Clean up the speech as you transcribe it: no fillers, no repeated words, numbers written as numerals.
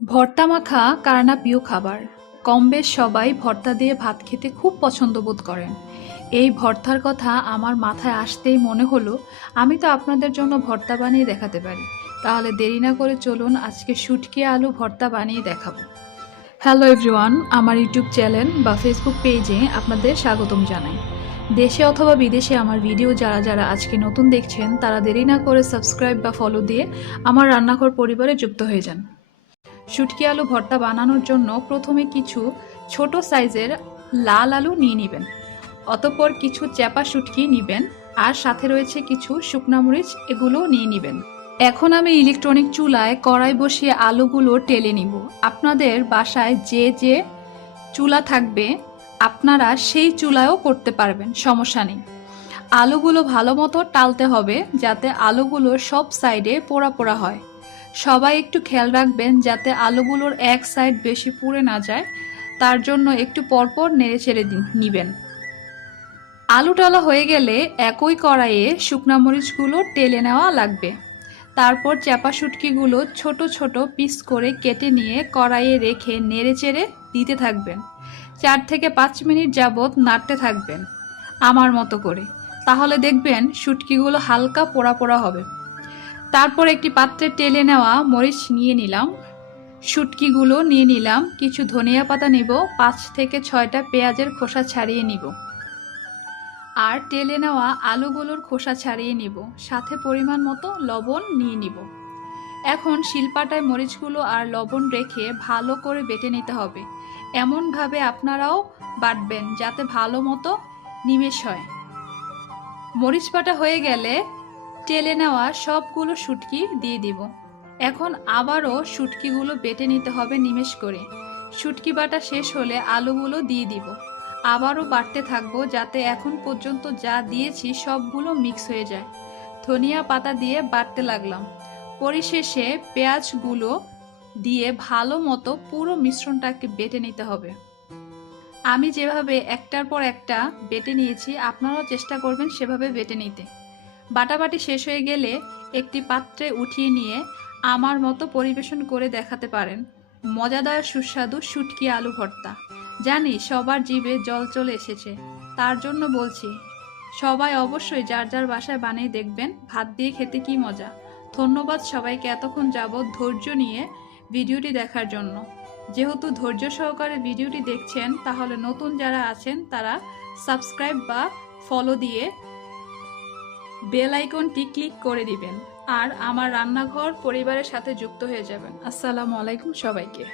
ভর্তা মাখা কার না প্রিয় খাবার। কম বেশ সবাই ভর্তা দিয়ে ভাত খেতে খুব পছন্দ বোধ করেন। এই ভর্তার কথা আমার মাথায় আসতেই মনে হলো আমি তো আপনাদের জন্য ভর্তা বানিয়ে দেখাতে পারি। তাহলে দেরি না করে চলুন আজকে শুটকি আলু ভর্তা বানিয়ে দেখাবো। হ্যালো এভরিওয়ান, আমার ইউটিউব চ্যানেল বা ফেসবুক পেজে আপনাদের স্বাগতম জানাই। দেশে অথবা বিদেশে আমার ভিডিও যারা যারা আজকে নতুন দেখছেন তারা দেরি না করে সাবস্ক্রাইব বা ফলো দিয়ে আমার রান্নাঘর পরিবারে যুক্ত হয়ে যান। শুটকি আলু ভর্তা বানানোর জন্য প্রথমে কিছু ছোট সাইজের লাল আলু নিয়ে নেবেন, অতঃপর কিছু চ্যাপা শুটকি নেবেন, আর সাথে রয়েছে কিছু শুকনা মরিচ, এগুলো নিয়ে নেবেন। এখন আমি ইলেকট্রনিক চুলায় কড়াই বসিয়ে আলুগুলো টেলে নিব। আপনাদের বাসায় যে যে চুলা থাকবে আপনারা সেই চুলায়ও করতে পারবেন, সমস্যা নেই। আলুগুলো ভালো মতো টালতে হবে যাতে আলুগুলো সব সাইডে পোড়া পোড়া হয়। সবাই একটু খেয়াল রাখবেন যাতে আলুগুলোর এক সাইড বেশি পুড়ে না যায়, তার জন্য একটু পরপর নেড়ে ছেড়ে নিবেন। আলু টালা হয়ে গেলে একই কড়াইয়ে শুকনা মরিচগুলো টেলে নেওয়া লাগবে। তারপর চাপা শুটকিগুলো ছোট ছোট পিস করে কেটে নিয়ে কড়াইয়ে রেখে নেড়ে চেড়ে দিতে থাকবেন। 4 থেকে 5 মিনিট যাবৎ নাড়তে থাকবেন আমার মতো করে, তাহলে দেখবেন শুটকিগুলো হালকা পোড়া পোড়া হবে। তারপর একটি পাত্রে টেলে নেওয়া মরিচ নিয়ে নিলাম, শুটকিগুলো নিয়ে নিলাম, কিছু ধনিয়া পাতা নিব, 5 থেকে 6টা পেঁয়াজের খোসা ছাড়িয়ে নিব, আর টেলে নেওয়া আলুগুলোর খোসা ছাড়িয়ে নিব, সাথে পরিমাণ মতো লবণ নিয়ে নিব। এখন শিলপাটায় মরিচগুলো আর লবণ রেখে ভালো করে বেটে নিতে হবে। এমনভাবে আপনারাও বাটবেন যাতে ভালো মতো নিমেষ হয়। মরিচ বাটা হয়ে গেলে টেলে নেওয়া সবগুলো শুটকি দিয়ে দিব। এখন আবারও শুটকিগুলো বেটে নিতে হবে নিমেষ করে। শুটকি বাটা শেষ হলে আলুগুলো দিয়ে দিব, আবারও বাটতে থাকবো যাতে এখন পর্যন্ত যা দিয়েছি সবগুলো মিক্স হয়ে যায়। ধনিয়া পাতা দিয়ে বাটতে লাগলাম। পরিশেষে পেঁয়াজগুলো দিয়ে ভালো মতো পুরো মিশ্রণটাকে বেটে নিতে হবে। আমি যেভাবে একটার পর একটা বেটে নিয়েছি আপনারাও চেষ্টা করবেন সেভাবে বেটে নিতে। বাটাবাটি শেষ হয়ে গেলে একটি পাত্রে উঠিয়ে নিয়ে আমার মতো পরিবেশন করে দেখাতে পারেন। মজাদার সুস্বাদু শুটকি আলু ভর্তা। জানি সবার জিভে জল চলে এসেছে, তার জন্য বলছি সবাই অবশ্যই যার যার বাসায় বানিয়ে দেখবেন, ভাত দিয়ে খেতে কি মজা। ধন্যবাদ সবাইকে এতক্ষণ যাবৎ ধৈর্য নিয়ে ভিডিওটি দেখার জন্য। যেহেতু ধৈর্য সহকারে ভিডিওটি দেখছেন তাহলে নতুন যারা আছেন তারা সাবস্ক্রাইব বা ফলো দিয়ে বেল আইকনটি ক্লিক করে দিবেন, আর আমার রান্নাঘর পরিবারের সাথে যুক্ত হয়ে যাবেন। আসসালামু আলাইকুম সবাইকে।